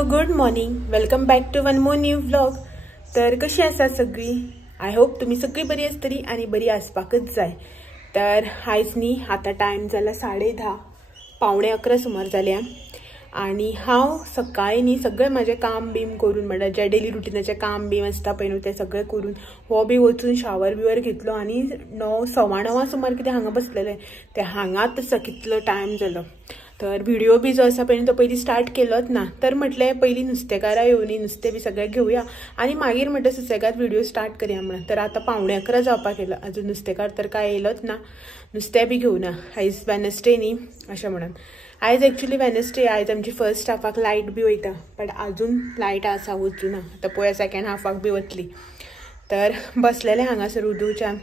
So good morning, welcome back to one more new vlog. तर कशी आसा सगळी? आय होप तुम्ही सगळी बरी आसतली आणि बरी आसपाकच जाय. तर आयज न्ही आता टायम जाला 10:30 पावणे 11 सुमार जाल्या आणि हांव सकाळी न्ही सगळें म्हाजें काम बीम करून म्हणल्यार जे डेली रुटीनाचें काम बीम आसता पळय न्हू तें सगळें करून हो बी वचून शावर बिवर घेतलो आणि 9:15 सुमार कितें हांगा बसलेलें. ते हांगाच आसा कितलो टायम जालो. तर व्हिडिओ बी जो आसा पळय तो पयलीं स्टार्ट केलोच ना. तर म्हटलें पयलीं नुस्तेकारां येवनी नुस्तें बी सगळें घेवया आनी मागीर म्हटलें सुसेगाद व्हिडिओ स्टार्ट करया म्हणून. तर आतां पावणे 11 जावपाक येयलो, अजून नुस्तेकार तर काय येयलोच ना, नुस्तें बी घेवना. आयज वेनसडे न्ही अशें म्हणून. आयज एक्चुअली वेनसडे, आयज आमची फर्स्ट हाफाक लायट बी वयता बट अजून लायट आसा वचूना. आतां पळोवया सेकंड हाफाक बी वतली. तर बसलेलें हांगासर उदूच्यान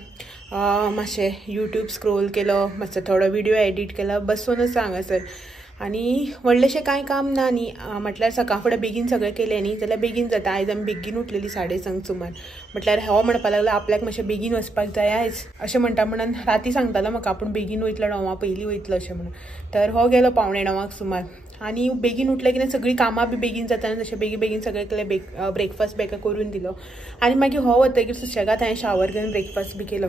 मातशें यूट्यूब स्क्रोल केलो, मातसो थोडो व्हिडिओ एडिट केलो, बसून आसा हांगासर. आनी व्हडलेशें कांय काम ना न्ही, म्हटल्यार सकाळ फुडें बेगीन सगळें केलें न्ही जाल्यार बेगीन जाता. आयज आमी बेगीन उठलेली 6:30 सुमार. म्हटल्यार हो म्हणपाक लागलो आपल्याक मातशें बेगीन वचपाक जाय आयज अशें म्हणटा म्हणून. राती सांगतालो म्हाका आपूण बेगीन वयतलो 9 पयलीं वयतलो अशें म्हणून. तर हो गेलो पावणे 9 सुमार आनी बेगीन उठलें कितें सगळीं कामां बी बेगीन जाता आनी तशें बेगीन बेगीन सगळें केलें. ब्रेकफास्ट बेगा करून दिलो आनी मागीर हो वतकीर सुशेगाद हांवें शावर घेवन ब्रेकफास्ट बी केलो.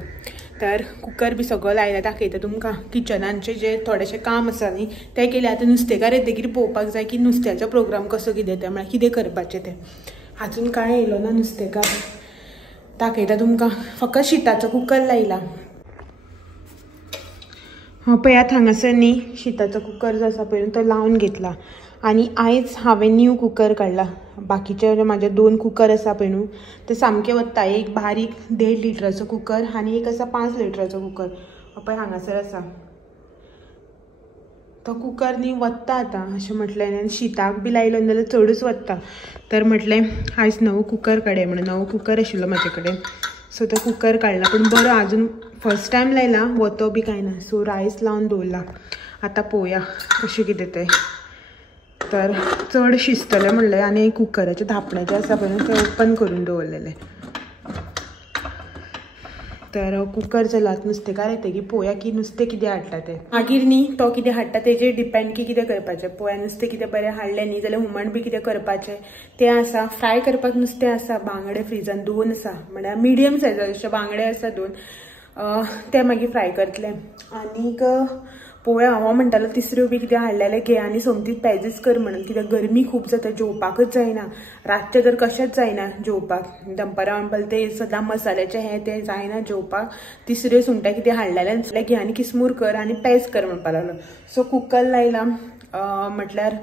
तर कुकर बी सगळो लायला, दाखयता तुमकां. किचनांचे जे थोडेशें काम आसा न्ही तें केलें. आतां नुस्तेकार येतकीर पळोवपाक जाय की नुस्त्याचो प्रोग्राम कसो कितें तें, म्हळ्यार कितें करपाचें तें. आजून कांय येयलो ना नुस्तेकार, दाखयता तुमकां. फकत शीताचो कुकर लायला. हो पळयात हांगासर न्ही शीताचो कुकर जो आसा पळय तो लावन घेतला. आनी आयज हांवें न्यू कुकर काडला. बाकीचे म्हाजे 2 कुकर आसा पळय न्हू ते सामके वत्ता. एक बारीक 1.5 लिटराचो कुकर आनी एक आसा 5 लिटराचो कुकर. पळय हांगासर आसा तो कुकर न्ही वत्ता आतां अशें म्हटलें. आनी शीताक बी लायलो जाल्यार चडूच वत्ता. तर म्हटलें आयज नवो कुकर काडया म्हणून. नवो कुकर आशिल्लो म्हाजे कडेन सो तो कुकर काडला. पूण बरो आजून फर्स्ट टायम लायला, वतो बी कांय ना. सो रायस लावन दवरला. आतां पळोवया कशें कितें तें. तर चड शिजतलें म्हणलें आनी कुकराचें धापणें जें आसा पळय तें ओपन करून दवरलेलें. तर कुकर जालो. आतां नुस्तेकार येतकीर पळोवया की नुस्तें कितें हाडटा तें. मागीर न्ही तो कितें हाडटा तेजेर डिपेंड की कितें करपाचें. पळोवया नुस्तें कितें बरें हाडलें न्ही जाल्यार हुमण बी कितें करपाचें तें आसा. फ्राय करपाक नुस्तें आसा, बांगडे फ्रिजान 2 आसा, म्हळ्यार मिडियम सायजाचे बांगडे आसा 2. ते मागीर फ्राय करतले. आनीक पळोवया हो म्हणटालो तिसऱ्यो बी कितें हाडलेलें घे आनी सोमतीच पेजीस कर म्हणून. कित्याक गरमी खूब जाता, जेवपाकच जायना. रातचें तर कशेंच जायना जेवपाक. दनपारां म्हणपाक ते सदां मसाल्याचें हें तें जायना जेवपाक. तिसऱ्यो सुंगटां कितें हाडलेलें घे आनी किसमूर कर आनी पेज कर म्हणपाक लागलो. सो कुकर लायला. म्हटल्यार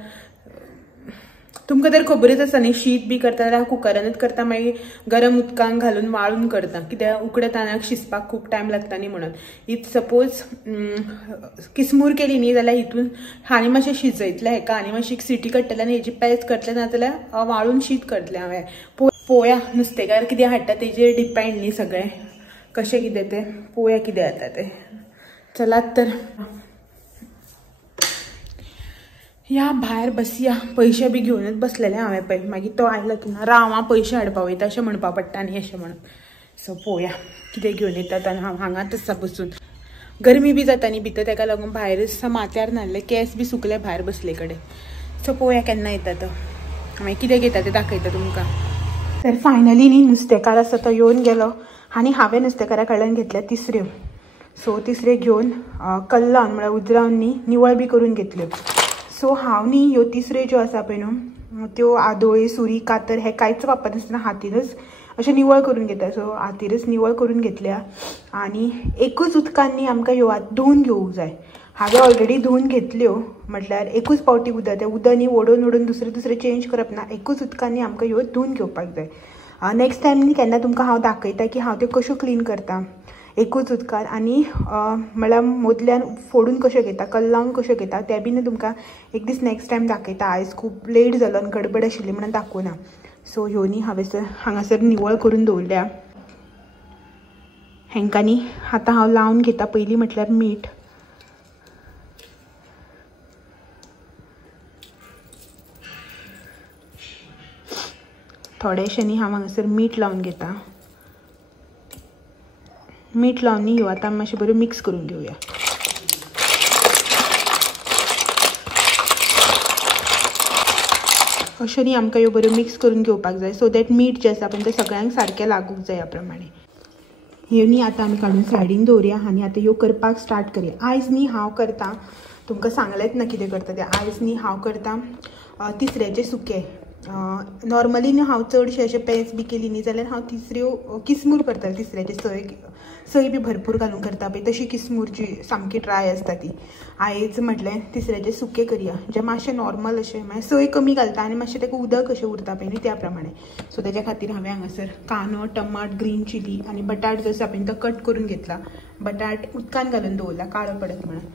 तुमकां तर खबरच आसा न्ही शीत बी करता जाल्यार कुकरानूच करता, मागीर गरम उदकान घालून वाळून करता. कित्याक उकड्या तांदळाक शिजपाक खूब टायम लागता न्ही म्हणून. इफ सपोज किसमूर केली न्ही जाल्यार हितून हांणी मातशें शिजयतलें हेका आनी मातशी सिटी कट्टलें आनी हेजी पेज करतलें, नाजाल्यार वाळून शीत करतलें हांवें. पळोवया नुस्तेकार कितें हाडटा तेजेर डिपेंड न्ही सगळें कशें कितें तें. पळोवया कितें जाता तें. चलात तर या भायर बसया. पयशे बी घेवनच बसलेलें हांवें पळय. मागीर तो आयलो की ना राव हांव पयशे हाडपा वयता अशें म्हणपा पडटा न्ही अशें म्हणून. सो पळोवया कितें घेवन येतात. आनी हांव हांगाच आसा बसून. गरमी बी जाता न्ही भितर तेका लागून भायरच माथ्यार नासलें, केस बी सुकले भायर बसले कडेन. सो पळोवया केन्ना येता तो. हांवें कितें घेता तें दाखयता तुमकां. तर फायनली न्ही नुस्तेकार आसा तो येवन गेलो आनी हांवें नुस्तेकारा कडल्यान घेतल्या तिसऱ्यो. सो तिसऱ्यो घेवन कल्लावन म्हळ्यार उजरावन न्ही निवळ बी करून घेतल्यो. सो हांव न्ही ह्यो तिसऱ्यो ज्यो आसा पळय न्हू त्यो आदोळी सुरी कातर हें कांयच वापरनासतना हातीनच अशें निवळ करून घेता. सो हातीनच निवळ करून घेतल्या आनी एकूच उदकान न्ही आमकां ह्यो धुवन घेवूंक जाय. हांवें ऑलरेडी धुवन घेतल्यो, म्हटल्यार एकूच पावटी उदक. तें उदक न्ही ओडून ओडून दुसरें चेंज करप ना. एकूच उदकान न्ही आमकां ह्यो धुवन घेवपाक जाय. नेक्स्ट टायम न्ही केन्ना तुमकां हांव दाखयता की हांव त्यो कश्यो क्लीन करता एकूच उदकान. आनी म्हळ्यार मदल्यान फोडून कश्यो घेता, कल्लावन कश्यो घेता तें बी तुमकां एक दीस नेक्स्ट टायम दाखयता. आयज खूब लेट जालो आनी गडबड आशिल्ली म्हणून दाखोवना. सो ह्यो न्ही हांवें हांगासर निवळ करून दवरल्या. हेंकां न्ही आतां हांव लावन घेता. पयलीं म्हटल्यार मीठ. थोडेशें न्ही हांव हांगासर मीठ लावन घेता. मीठ लावन न्ही ह्यो आतां मातशें बऱ्यो मिक्स करून घेवया. अशें आमकां ह्यो बऱ्यो मिक्स करून घेवपाक जाय सो दॅट मीठ जें आसा पळय तें सगळ्यांक सारकें लागूंक जाय ह्या प्रमाणे. ह्यो न्ही आतां आमी काडून सायडीन दवरया आनी आतां ह्यो करपाक स्टार्ट करया. आयज न्ही हांव करतां, तुमकां सांगलेंच ना कितें करता तें. आयज न्ही हांव करतां तिसऱ्याचें सुकें. नॉर्मली न्ही हांव चडशें अशें पेज बी केली न्ही जाल्यार हांव तिसऱ्यो किसमूर करता. तिसऱ्याचे सय बी भरपूर घालून करता पळय तशी किसमूर जी सामकी ड्राय आसता ती. आयज म्हटलें तिसऱ्याचें सुकें करया जें मातशें नॉर्मल अशें मागीर सय कमी घालता आनी मातशें तेका उदक अशें उरता पळय न्ही त्या प्रमाणे. सो तेज्या खातीर हांवें हांगासर कांदो, टमाट, ग्रीन चिली आनी बटाट जो आसा पळय तो कट करून घेतला. बटाट उदकान घालून दवरला काळो पडत म्हणून.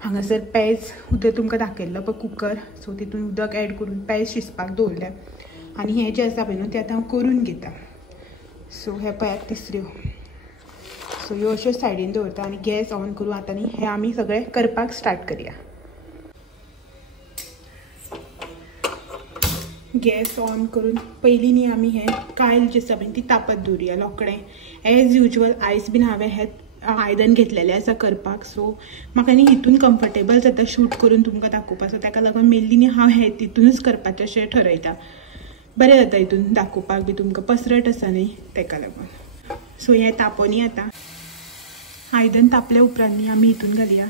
हांगासर पेज उदक तुमकां दाखयल्लो पळय कुकर, सो तितून उदक एड करून पेज शिजपाक दवरल्या. आनी हें जें आसा पळय न्हू तें आतां हांव करून घेता. सो हे पळयात तिसऱ्यो. सो ह्यो अश्यो सायडीन दवरता आनी गॅस ऑन करून आतां न्ही हें आमी सगळें करपाक स्टार्ट करया. गॅस ऑन करून पयलीं न्ही आमी हें कायल जें आसा पळय ती तापत दवरया लोकडें. एज युजल आयज बीन हांवें हें आयदन घेतलेलें आसा करपाक. सो म्हाका न्ही हितून कम्फर्टेबल जाता शूट करून तुमकां दाखोवपाक. सो ताका लागून मेनली न्ही हांव हें तितूनच करपाचें अशें ठरयता. बरें जाता हितून दाखोवपाक बी तुमकां पसरट आसा न्ही ताका लागून. सो हें तापोनी आतां आयदन तापले उपरांत न्ही आमी हितून घालया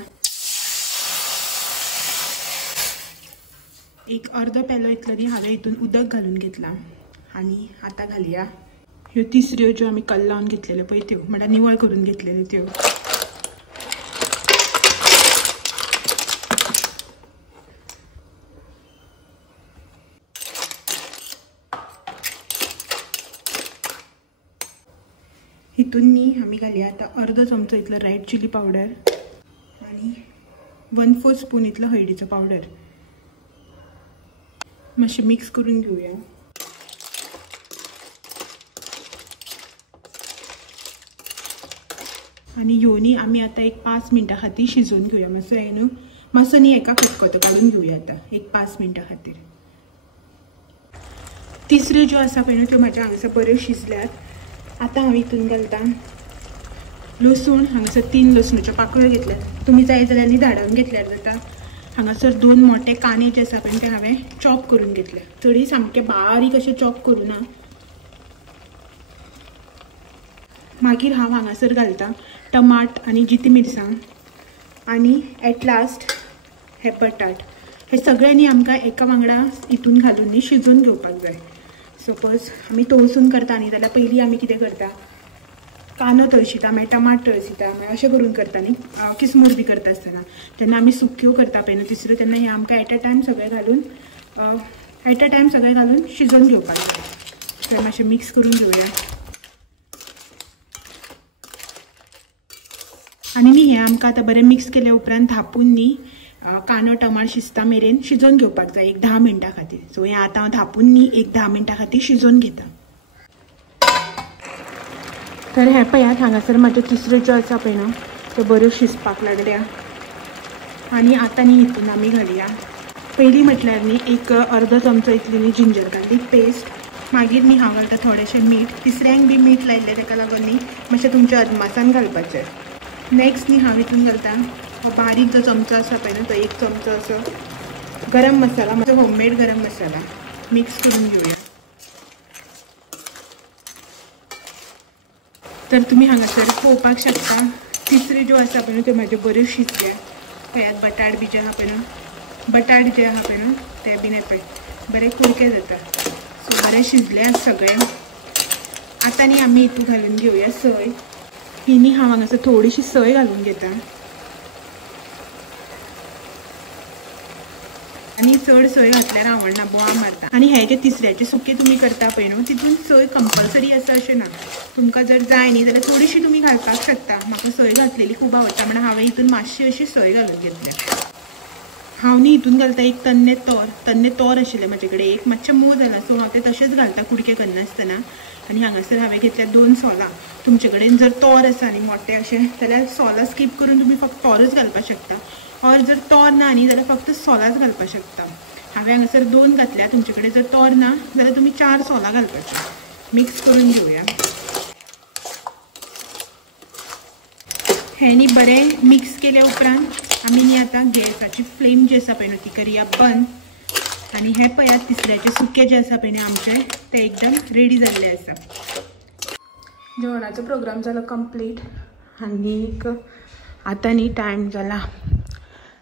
एक अर्दो पेलो इतलो न्ही हांवें हितून उदक घालून घेतलां. आनी आतां घालया ह्यो तिसऱ्यो ज्यो आमी कल्ल लावन घेतलेल्यो पळय त्यो म्हळ्यार निवळ करून घेतलेल्यो त्यो. हितून न्ही आमी घालया आतां अर्दो चमचो इतलो रेड चिली पावडर आनी 1/4 स्पून इतलो हळदीचो पावडर. मातशें मिक्स करून घेवया. आनी ह्यो न्ही आमी आतां एक 5 मिनटां खातीर शिजोवन घेवया. मातसो हें न्हू मातसो न्ही हेका खतखतो काडून घेवया आतां एक 5 मिनटां खातीर. तिसऱ्यो ज्यो आसा पळय न्हू त्यो म्हाज्या हांगासर बऱ्यो शिजल्यात. आतां हांव हितून घालता लसूण. हांगासर 3 लसणीच्यो पाकळ्यो घेतल्यात. तुमी जाय जाल्यार न्ही धाडावन घेतल्यार जाता. हांगासर 2 मोठे कांदे जे आसा पळय ते हांवें चॉप करून घेतले. चडूय सामके बारीक अशें चॉप करूना. मागीर हांव हांगासर घालता टमाट आनी जिती मिरसांग आनी एट लास्ट हे बटाट. हे सगळे न्ही आमकां एका वांगडा हितून घालून न्ही शिजोवन घेवपाक जाय. सपोज आमी तळसून करता न्ही जाल्यार पयलीं आमी कितें करता कांदो तळशिता मागीर टमाट तळशिता मागीर अशें करून करता न्ही किसमूर बी करता आसतना. जेन्ना आमी सुक्यो करता पळय न्हू तिसऱ्यो तेन्ना हे आमकां एट अ टायम सगळें घालून शिजोवन घेवपाक जाय. तर मातशें मिक्स करून घेवया. आनी न्ही हें आमकां आतां बरें मिक्स केले उपरांत धापून न्ही कांदो टमाट शिजता मेरेन शिजोवन घेवपाक जाय एक 10 मिनटां खातीर. सो हें आतां हांव धापून न्ही एक 10 मिनटां खातीर शिजोवन घेता. तर हें पळयात हांगासर म्हाज्यो तिसऱ्यो ज्यो आसा पळय न्हू त्यो बऱ्यो शिजपाक लागल्या. आनी आतां न्ही हितून आमी घालया पयलीं म्हटल्यार न्ही एक अर्दो चमचो इतली न्ही जिंजर गार्लीक पेस्ट. मागीर न्ही हांव घालता थोडेंशें मीठ. तिसऱ्यांक बी मीठ लायिल्लें ताका लागून न्ही मातशें तुमच्या अदमासान घालपाचें. नेक्स्ट न्ही हांव हितून घालता हो बारीक जो चमचो आसा पळय न्हू तो एक चमचो असो गरम मसाला. म्हजो होममेड गरम मसाला मिक्स करून घेवया. तर तुमी हांगासर पळोवपाक शकता तिसऱ्यो ज्यो आसा पळय न्हू त्यो म्हाज्यो बऱ्यो शिजल्या. पळयात बटाट बी जे आहा पळय न्हू बटाट जे आहा पळय न्हू ते बीन पळय बरे कुडके जाता. सो बरें शिजले सगळें. आतां न्ही आमी हितून घालून घेवया सय. ही न्ही हांव हांगासर थोडीशी सय घालून घेता. आनी चड सय घातल्यार आवडना बोवाळ मारता. आनी हे जे तिसऱ्याचे सुकें तुमी करता पळय न्हू तितून सय कंपल्सरी आसा अशें ना. तुमकां जर जाय न्ही जाल्यार थोडीशी तुमी घालपाक शकता. म्हाका सय घातलेली खूब आवडटा म्हणून हांवें हितून मातशी अशी सय घालून घेतल्या. हांव न्ही हितून घालता एक तन्ने तोर आशिल्ले म्हाजे कडेन एक मातशें मोव जाला सो हांव ते तशेंच घालता कुडके करनासतना. आनी हांगासर हांवें घेतल्या 2 सोलां. तुमचे कडेन जर तोर आसा न्ही मोठे अशें जाल्यार सोलां स्कीप करून तुमी फक्त तोरच घालपाक शकता. और जर तोर ना न्ही जाल्यार फक्त सोलांच घालपाक शकता. हांवें हांगासर 2 घातल्या. तुमचे कडेन जर तोर ना जाल्यार तुमी 4 सोलां घालपाचीं. मिक्स करून घेवया. हें न्ही बरें मिक्स केल्या उपरांत आमी न्ही आतां गॅसाची फ्लेम जी आसा पळय न्हू ती करया बंद. आणि हे पळयात तिसऱ्याचे सुके जे आसा पळय आमचे ते एकदम रेडी जाल्ले आसा. जेवणाचो प्रोग्राम जालो कंप्लीट आनीक आतां न्ही टायम जाला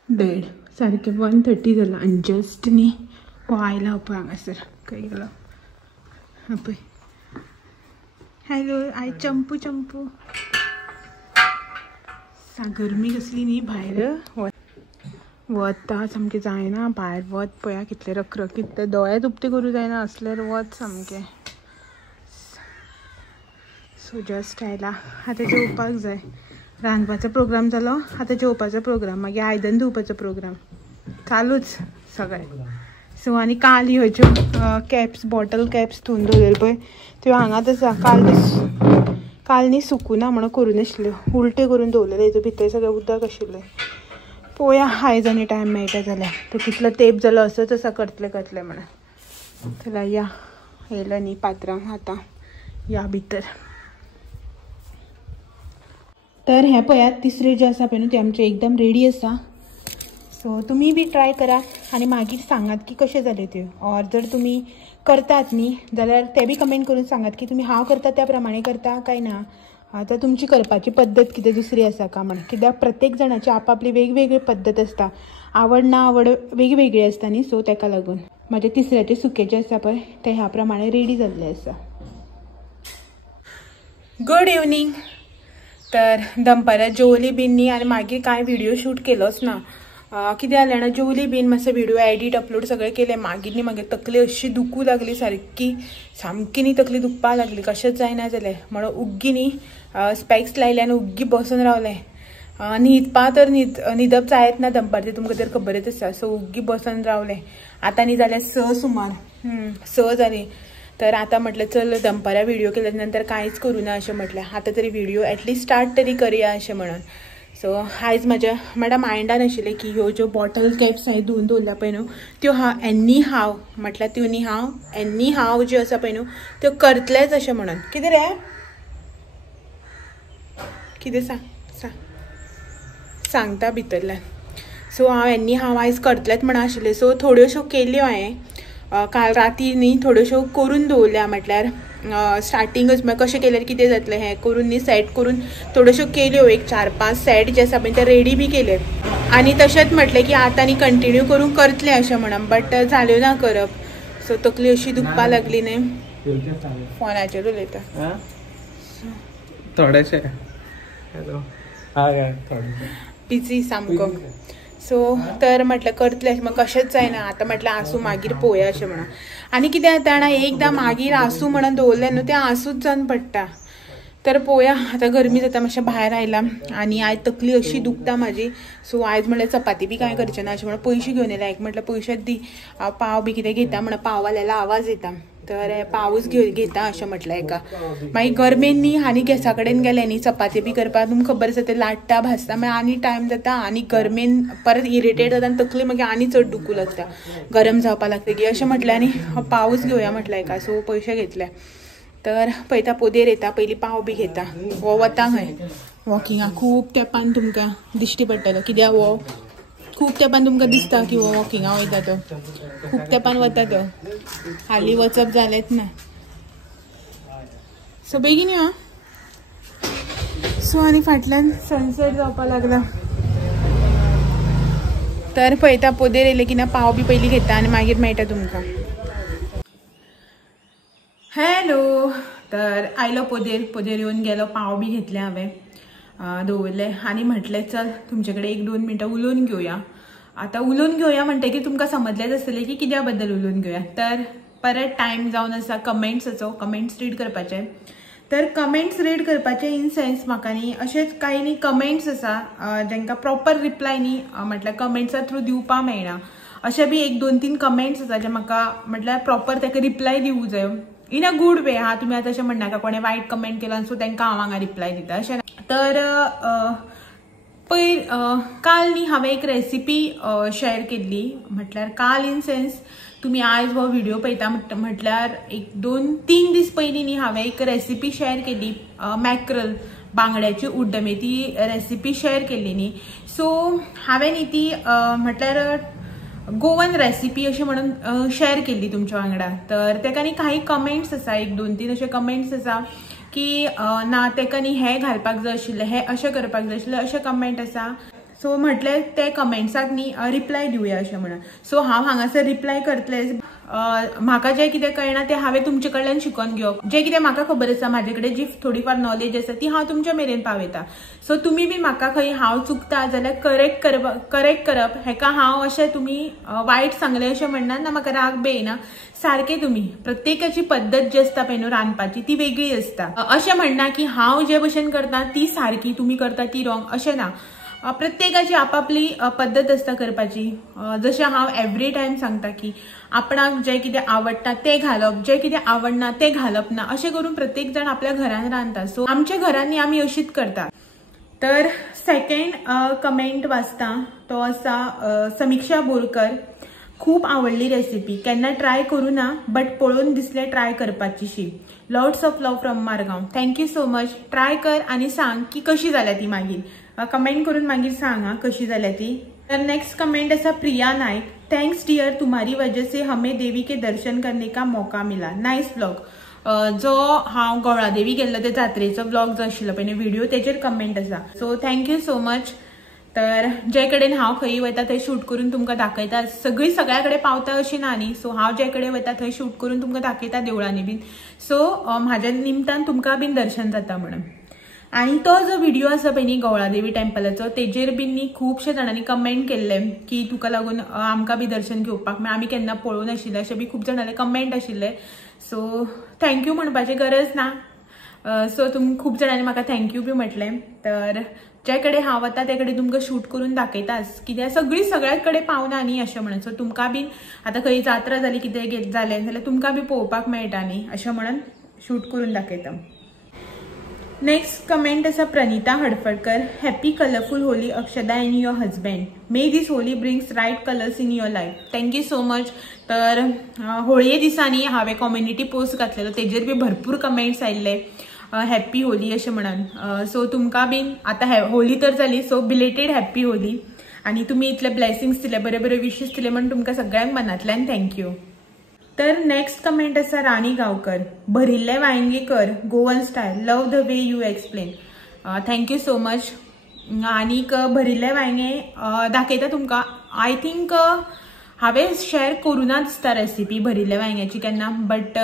1:30 सारके 1:30 जाला आनी जस्ट न्ही हो आयला पळय हांगासर खंय गेलो हा पळय. हॅलो आय चंपू चंपू. गरमी कसली न्ही भायर वता सामकें जायना भायर वत पळया कितले रखरखीत ते दोळेच उक्ते करूं जायना असल्यार वत सामकें. सो जस्ट आयला आतां जेवपाक जाय. रांदपाचो प्रोग्राम जालो आतां जेवपाचो प्रोग्राम मागीर आयदन धुवपाचो प्रोग्राम चालूच सगळें. सो आनी काल ह्यो ज्यो कॅप्स बॉटल कॅप्स धुवन दवरलेल्यो पळय त्यो हांगाच आसा. काल न्ही सुकूना म्हणून करूं नाशिल्ल्यो उलट्यो करून दवरलेल्यो हेजो भितर सगळें उदक आशिल्लें. पळोवया आयज आनी टायम मेळटा जाल्यार तो कितलो तेंप जालो असोच आसा करतलें म्हणून. चला या येयलो न्ही पात्रांव आतां या भितर. तर हे पळयात तिसरे जे आसा पळय न्हू ते आमचे एकदम रेडी आसा. सो तुमी बी ट्राय करा आनी मागीर सांगात की कशें जाले त्यो. ऑर जर तुमी करतात न्ही जाल्यार ते बी कमेंट करून सांगात की तुमी हांव करता त्या प्रमाणे करता काय ना. आतां तुमची करपाची पद्दत कितें दुसरी आसा का म्हणून. कित्याक प्रत्येक जाणाची आपआपली वेगवेगळी पद्दत आसता. आवड ना आवड वेगवेगळी आसता न्ही. सो ताका लागून म्हाजे तिसऱ्याचे सुके जे आसा पळय ते ह्या प्रमाणे रेडी जाल्ले आसा. Good evening. तर दनपारां जेवली बीन न्ही आनी मागीर कांय व्हिडिओ शूट केलोच ना. कितें जालें जाणा जेवली बीन मातसो व्हिडिओ एडिट अपलोड सगळें केलें. मागीर न्ही म्हागे तकली अशी दुखू लागली सामकी न्ही तकली दुखपाक लागली कशेंच जायना जालें म्हणून उग्गी न्ही स्पेक्स लायले आनी उग्गी बसून रावलें. न्हिदपा तर न्हिदप जायत ना दनपार ते तुमकां तर खबरच आसा. सो उग्गी बसून रावलें. आतां न्ही जाल्यार 6 सुमार 6 जालीं. तर आतां म्हटलें चल दनपारां व्हिडिओ केल्या नंतर कांयच करूं ना अशें म्हटलें. आतां तरी व्हिडिओ एटलिस्ट स्टार्ट तरी करुया अशें म्हणून. सो आयज म्हाज्या मायंडान आशिल्लें की ह्यो ज्यो बॉटल कॅप्स हांवें धुवन दवरल्या पळय न्हू त्यो म्हटल्यार त्यो न्ही हांव ज्यो आसा पळय न्हू त्यो करतलेच अशें म्हणून. कितें रे कितें सांगता भितरल्यान. सो हांव आयज करतलेच म्हणून आशिल्लें. सो थोड्योश्यो केल्यो हांवें काल राती न्ही थोड्योश्यो करून दवरल्या. म्हटल्यार स्टार्टिंगच कशें केल्यार कितें जातलें हें करून न्ही सेट करून थोड्योश्यो केल्यो. एक 4-5 सेट जे आसा पळय ते रेडी बी केले. आनी तशेंच म्हटलें की आतां न्ही कंटिन्यू करून करतलें अशें म्हणून. बट जाल्यो ना करप. सो तकली अशी दुखपाक लागली न्ही. फोनाचेर उलयता थोडेशें बिजी सामको. सो तर म्हटलें करतलें म्हाका कशेंच जायना. आतां म्हटलें आसूं मागीर पळोवया अशें म्हणून. आनी कितें जाता जाणा एकदां मागीर आसूं म्हणून दवरलें न्हू तें आसूच जावन पडटा. तर पळोवया आतां गरमी जाता मातशें भायर आयलां आनी आयज तकली अशी दुखता म्हाजी. सो आयज म्हळ्यार चपाती बी कांय करचें ना अशें म्हणून पयशे घेवन येयला. एक म्हटल्यार पयशेच दी हांव पाव बी कितें घेता म्हणून पाववाल्याला आवाज येता. तर पावूच घेता अशें म्हटलें एका. मागीर गरमेन न्ही आनी गॅसा कडेन गेलें न्ही चपाती बी करपाक तुमकां खबर आसा तें लाट्टा भाजता मागीर आनी टायम जाता आनी गरमेन परत इरिटेट जाता आनी तकली मागीर आनी चड दुखू लागता गरम जावपाक लागतकीर अशें म्हटलें आनी पावूच घेवया म्हटलें एका. सो पयशे घेतले. तर पळयता पोदेर येता पयलीं पाव बी घेता. हो वता खंय वॉकिंगाक खूब तेंपान तुमकां दिश्टी पडटलो. कित्याक हो खूब तेंपान तुमकां दिसता की हो वॉकिंगाक वयता तो. खूब तेंपान वता तो. हालीं वचप जालेंच ना. सो बेगीन यो. सो आनी फाटल्यान सनसेट जावपाक लागला. तर पळयता पोदेर येयले की ना पाव बी पयलीं घेता आनी मागीर मेळटा तुमकां. हॅलो. तर आयलो पोदेर येवन गेलो पाव बी घेतले हांवें दवरले आनी म्हटलें चल तुमचे कडेन 1-2 मिनटां उलोवन घेवया. आतां उलोवन घेवया म्हणटकीर तुमकां समजलेंच आसतलें की कित्या बद्दल उलोवन घेवया. तर परत टायम जावन आसा कमेंट्स रीड करपाचे. तर कमेंट्स रीड करपाचे इन सेन्स म्हाका न्ही अशेंच कांय न्ही कमेंट्स आसा जांकां प्रॉपर रिप्लाय न्ही म्हटल्यार कमेंट्सा थ्रू दिवपाक मेळना. अशे बी 1-2-3 कमेंट्स आसा जे म्हाका म्हटल्यार प्रॉपर ताका रिप्लाय दिवूंक जायो इन अ गूड वे. तुमी आतां अशें म्हणनाका कोणें वायट कमेंट केलो सो तांकां हांव हांगा रिप्लाय दिता अशें. तर काल न्ही हांवें एक रेसिपी शेअर केल्ली. म्हटल्यार काल इन सेन्स तुमी आयज हो व्हिडिओ पळयता म्हटल्यार 1-2-3 दीस पयलीं न्ही हांवें एक रेसिपी शेअर केल्ली. मॅक्रल बांगड्याची उड्डमेथी रेसिपी शेअर केल्ली न्ही. सो हांवें न्ही ती म्हटल्यार गोवन रेसिपी अशें म्हणून शेअर केली तुमच्या वांगडा। तर तेका न्ही काही कमेंट्स आसा, 1-2-3 अशे कमेंट्स आसा की ना तेका न्ही हे घालपाक जाय आशिल्ले, हे अशें करपाक जाय आशिल्ले, अशे कमेंट आसा। सो म्हटलें ते कमेंट्साक न्ही रिप्लाय दिवया अशें म्हणून। सो हांव हांगासर रिप्लाय करतलें। म्हाका जें कितें कळना तें हांवें तुमचे कडल्यान शिकून घेवप। जें कितें म्हाका खबर आसा, म्हाजे कडेन जी थोडीफार नॉलेज आसा ती हांव तुमच्या मेरेन पावयता। सो तुमी बी म्हाका खंय हांव चुकता जाल्यार करेक्ट करप, हेका हांव अशें तुमी वायट सांगलें अशें म्हणना ना, म्हाका राग बी येना। सारकें तुमी प्रत्येकाची पद्दत जी आसता पळय न्हू रांदपाची ती वेगळी आसता। अशें म्हणना की हांव जे भशेन करता ती सारकी, तुमी करता ती रॉंग, अशें ना। प्रत्येकाची आपापली पद्दत आसता करपाची। जशें हांव एवरी टायम सांगता की आपणाक जें कितें आवडटा तें घालप, जें कितें आवडना तें घालप ना, अशें करून प्रत्येक जण आपल्या घरान रांदता। सो आमच्या घरांनी आमी अशीच करता। तर सेकंड कमेंट वाचता, तो आसा समीक्षा बोरकर। खूप आवडली रेसिपी, केन्ना ट्राय करू ना बट पळोवन दिसले ट्राय करपाचीशी। Lots of love from Margao. Thank you so much. Try कर आणि सांग की कशी जाल्या ती मागीर, कमेंट करून मागीर सांग कशी जाल्या ती। तर नेक्स्ट कमेंट आसा प्रिया नायक। थैंक्स डियर, तुम्हारी वजह से हमें देवी के दर्शन करने का मौका मिला। Nice vlog. जो हांव गवळादेवी गेल्लो ते जात्रेचो व्लॉग जो आशिल्लो पळय व्हिडिओ, तेचेर कमेंट आसा। So thank you so much. तर जे कडेन हांव खंय वयता थंय शूट करून तुमकां दाखयता। सगळ्या कडेन पावता अशी ना न्ही। सो हांव जे कडेन वयता थंय शूट करून तुमकां दाखयता देवळांनी बीन। सो म्हाज्या निमतान तुमकां बीन दर्शन जाता म्हणून। आणि तो जो व्हिडिओ आसा पळय न्ही गवळादेवी टेम्पलाचो, तेजेर बीन न्ही खुबशे जाणांनी कमेंट केल्ले की तुका लागून आमकां बी दर्शन घेवपाक मेळ्ळें, आमी केन्ना पळोवन आशिल्ले, अशें बी खूब जाणांले कमेंट आशिल्ले। सो थँक्यू म्हणपाची गरज ना। सो तुमी खूब जाणांनी म्हाका थँक्यू बी म्हटलें। तर जे कडेन हांव वता ते कडेन तुमकां शूट करून दाखयताच, कित्याक सगळ्या कडेन पावना न्ही अशें म्हणून। सो तुमकां बीन आतां खंय जात्रा जाली कितें जालें जाल्यार तुमकां बी पळोवपाक मेळटा न्ही, अशें म्हणून शूट करून दाखयता। नेक्स्ट कमेंट आसा Pranita Hadfadkar. Happy colourful Holy अक्षदा end your husband. May this Holy brings right colours in your life. Thank you so much. तर होळये दिसांनी हांवें कम्युनिटी पोस्ट घातलेलो, तेजेर बी भरपूर कमेंट्स आयिल्ले हॅपी होली अशें म्हणून। सो तुमकां बीन आतां होली तर जाली, सो बिलेटेड हॅपी होली। आणि तुम्ही इतले ब्लेसिंग्स दिले, बरे बरे विशीस दिले म्हणून तुमकां सगळ्यांक मनांतल्यान थँक्यू। तर नेक्स्ट कमेंट आसा राणी गांवकर। भरिल्ले वांयगे कर Goan style, love the way you explain. Thank you so much. आनीक भरिल्ले वांयगे दाखयता तुमकां। आय थिंक हांवें शेअर करुना दिसता रेसिपी भरिल्ले वांयग्याची केन्ना, but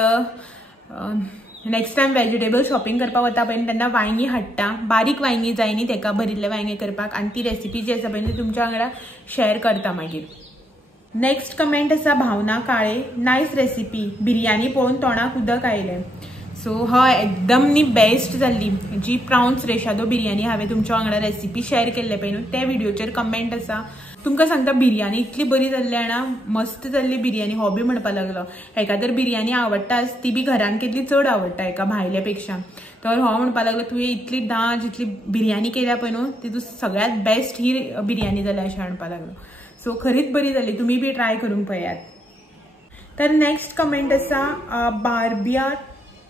next time vegetable shopping करपाक वता पळय तेन्ना वांयगी हाडटा। बारीक वांयगी जाय न्ही तेका भरिल्ले वांयगे करपाक, आनी ती रेसिपी जी आसा पळय ती तुमच्या वांगडा शेअर करता मागीर। नेक्स्ट कमेंट आसा भावना काळे। नायस रेसिपी, बिरयानी पळोवन तोंडाक उदक आयलें। सो हय, एकदम न्ही बेस्ट जाल्ली जी प्राउन्स रेशादो बिरयानी हांवें तुमच्या वांगडा रेसिपी शेअर केल्ले पळय न्हू, त्या व्हिडिओचेर कमेंट आसा। तुमकां सांगता बिरयानी इतली बरी जाल्ली आना, मस्त जाल्ली बिरयानी। हो बी म्हणपाक लागलो हेका तर बिरयानी आवडटाच, ती बी घरान केल्ली चड आवडटा हेका भायल्या पेक्षा। तर हो म्हणपाक लागलो तुवें इतली दांज इतली बिरयानी केल्या पळय न्हू, तितून सगळ्यात बेस्ट ही बिरयानी जाल्या अशें म्हणपाक लागलो। सो खरीच बरी जाली, तुम्ही बी ट्राय करून पळयात। तर नेक्स्ट कमेंट आसा Barbia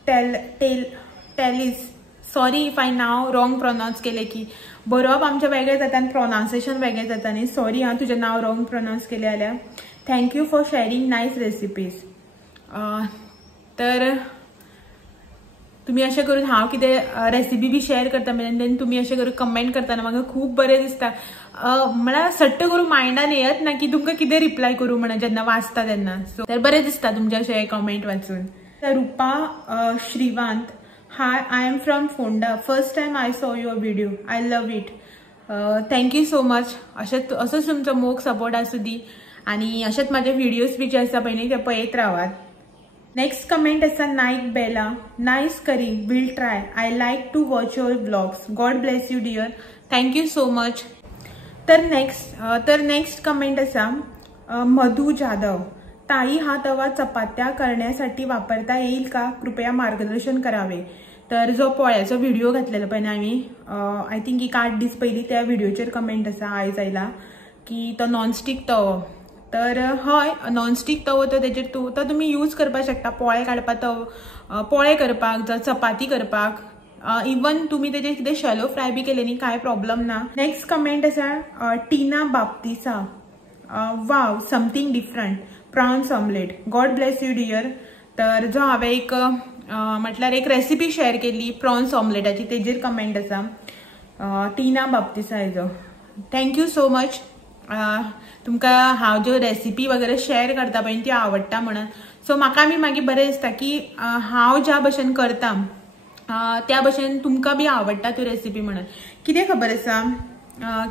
Tellis. Sorry if I नाव रॉंग प्रोनाउन्स केले, की बरोवप आमचें वेगळें जाता आनी प्रोनाउन्सिएशन वेगळें जाता न्ही। सॉरी हां तुजें नाव रॉंग प्रोनाउन्स केलें जाल्यार। Thank you for sharing nice recipes. तर तुम्ही अशें करून हांव कितें रेसिपी बी शेअर करता देन तुम्ही अशें करून कमेंट करतना म्हाका खूब बरें दिसता। म्हळ्यार सट्ट करून मायंडान येयत ना की तुमकां कितें रिप्लाय करूं म्हणून जेन्ना वाचता तेन्ना। सो तर बरें दिसता तुमचे अशें कमेंट वाचून। Rupa Shrivant. Hi, I am from Ponda. First time I saw your video, I love it. Thank you so much. असोच तुमचो मोग सपोर्ट आसूं दी आनी अशेंच म्हाजे व्हिडिओज बी जे आसा पळय न्ही ते पळयत रावात। नेक्स्ट कमेंट आसा Naik Bela. Nice curry, will try, I like to watch your vlogs, God bless you dear. Thank you so much. तर नेक्स्ट कमेंट आसा मधु जाधव। ताई हा तवा चपात्या करण्यासाठी वापरता येईल का, कृपया मार्गदर्शन करावे। तर जो पोळ्याचो व्हिडिओ घातलेलो पळय आमी आय थिंक 8 दीस पयलीं त्या व्हिडिओचेर कमेंट आसा आयज आयला की तो नॉनस्टिक तवो। तर हय, नॉनस्टिक तवो तो तेजेर तो तुमी यूज करपाक शकता पोळे काडपाक, तवो पोळे करपाक जावं चपाती करपाक, इवन तुम्ही तेजेर कितें शॅलो फ्राय बी केले न्ही कांय प्रॉब्लम ना। नेक्स्ट कमेंट आसा Tina Baptista. Wow something different prawns omelette. God bless you dear. तर जो हांवें एक म्हटल्यार एक रेसिपी शेअर केली प्रॉन्स ऑमलेटाची, तेजेर कमेंट आसा टीना बाप्तिसायजो. Thank you so much. तुमकां हांव ज्यो रेसिपी वगैरे शेअर करता पळय ती आवडटा म्हणून. सो म्हाका बी मागीर बरें दिसता की हांव ज्या भशेन करता त्या भशेन तुमकां बी आवडटा त्यो रेसिपी म्हणून. कितें खबर आसा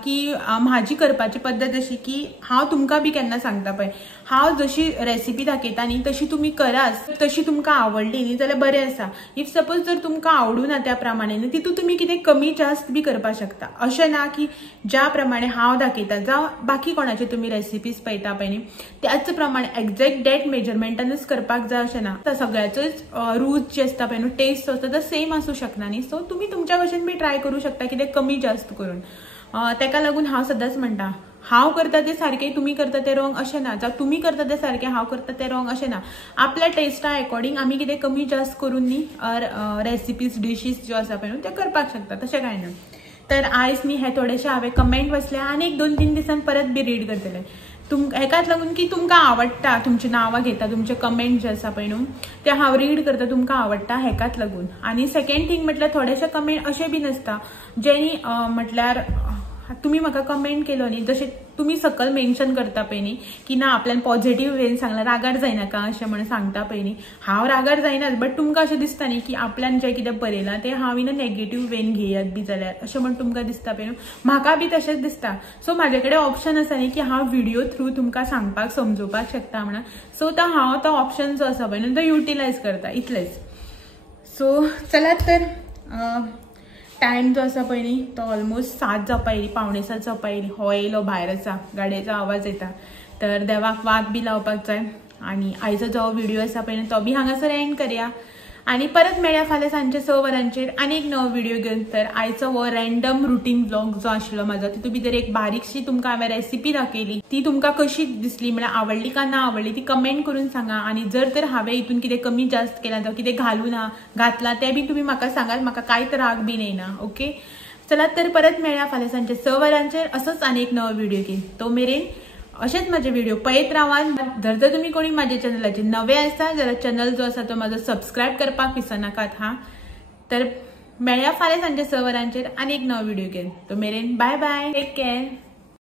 की म्हाजी करपाची पद्दत अशी की हांव तुमकां बी केन्ना सांगता पळय, हांव जशी रेसिपी दाखयता न्ही तशी तुमी करात, तशी तुमकां आवडली न्ही जाल्यार बरें आसा. इफ सपोज जर तुमकां आवडूना त्या प्रमाणे न्ही तितून तुमी कितें कमी जास्त बी करपाक शकता. अशें ना की ज्या प्रमाणे हांव दाखयता जावं बाकी कोणाचे तुमी रेसिपीज पळयता पळय न्ही त्याच प्रमाणे एक्झॅक्ट डेट मेजरमेंटानूच करपाक जाय अशें ना. सगळ्याचोच रूच जे आसता पळय न्हू, टेस्ट आसता तो सेम आसूं शकना न्ही. सो तुमी तुमच्या भशेन बी ट्राय करूं शकता कितें कमी जास्त करून. तेका लागून हांव सदांच म्हणटा हांव करता ते सारकें तुमी करता ते रॉंग अशें ना, जावं तुमी करता ते सारकें हांव करता ते रॉंग अशें ना. आपल्या टेस्टा अकॉर्डिंग आमी कितें कमी जास्त करून न्ही रेसिपीज डिशीज ज्यो आसा पळय न्हू त्यो करपाक शकता, तशें कांय ना. तर आयज न्ही हे थोडेशे हांवें कमेंट वाचले आनी एक 2-3 दिसान परत बी रीड करतले. हेकाच लागून की तुमकां आवडटा, तुमची नांवां घेता, तुमचे कमेंट जे आसा पळय न्हू ते हांव रीड करता, तुमकां आवडटा हेकाच लागून. आनी सेकंड थिंग म्हटल्यार थोडेशे कमेंट अशे बी आसता जेनी म्हटल्यार तुम्ही म्हाका कमेंट केलो न्ही, जशें तुम्ही सकल मेन्शन करता पळय न्ही की ना आपल्यान पॉझिटिव्ह वेन सांगला, रागार जायनाका अशें म्हणून सांगता पळय न्ही. हांव रागार जायनाच, बट तुमकां अशें दिसता न्ही की आपल्यान जें कितें बरयलां तें हांव इन अ नेगेटिव्ह वेन घेयात बी जाल्यार अशें म्हणून तुमकां दिसता पळय न्हू. म्हाका बी तशेंच दिसता. सो म्हाजे कडेन ऑप्शन आसा न्ही की हांव व्हिडिओ थ्रू तुमकां सांगपाक समजोवपाक शकता म्हणून. सो हांव तो ऑप्शन जो आसा पळय न्हू तो युटिलायज करता, इतलेंच. सो चलात तर टायम जो आसा पळय न्ही तो ऑलमोस्ट 7 जावपा येयली, 6:45 जावपा येयली. हो येयलो भायर आसा, गाडयेचो आवाज येता. तर देवाक वात बी लावपाक जाय. आनी आयचो जो व्हिडिओ आसा पळय न्ही तो बी हांगासर एंड करया. आनी परत मेळया फाल्यां सांजचे 6 वरांचेर आनी एक नवो व्हिडिओ घेवन. तर आयचो हो रँडम रुटीन ब्लॉग जो आशिल्लो म्हाजो, तितूंत भितर एक बारीकशी तुमकां हांवें रेसिपी दाखयली. ती तुमकां कशी दिसली म्हळ्यार आवडली का ना आवडली ती कमेंट करून सांगा. आनी जर तर हांवें हितून कितें कमी जास्त केलां जावं कितें घालूना घातलां तें बी तुमी म्हाका सांगात, म्हाका कांयच राग बी येना. ओके, चलात तर परत मेळया फाल्यां सांजचे 6 वरांचेर असोच आनी एक नवो व्हिडिओ घेवन. तो मेरेन अशेंच माझे व्हिडिओ पळयत रावात. जर तर तुम्ही कोणी माझ्या चॅनलाचे नवे आसा जाल्यार चॅनल जो आसा तो म्हाजो सबस्क्रायब करपाक विसरनाकात हा. तर मेळया फाल्यां सांजचे 6 वरांचेर आनी एक नवो व्हिडिओ घेवन. तो मेरेन बाय बाय, टेक केअर.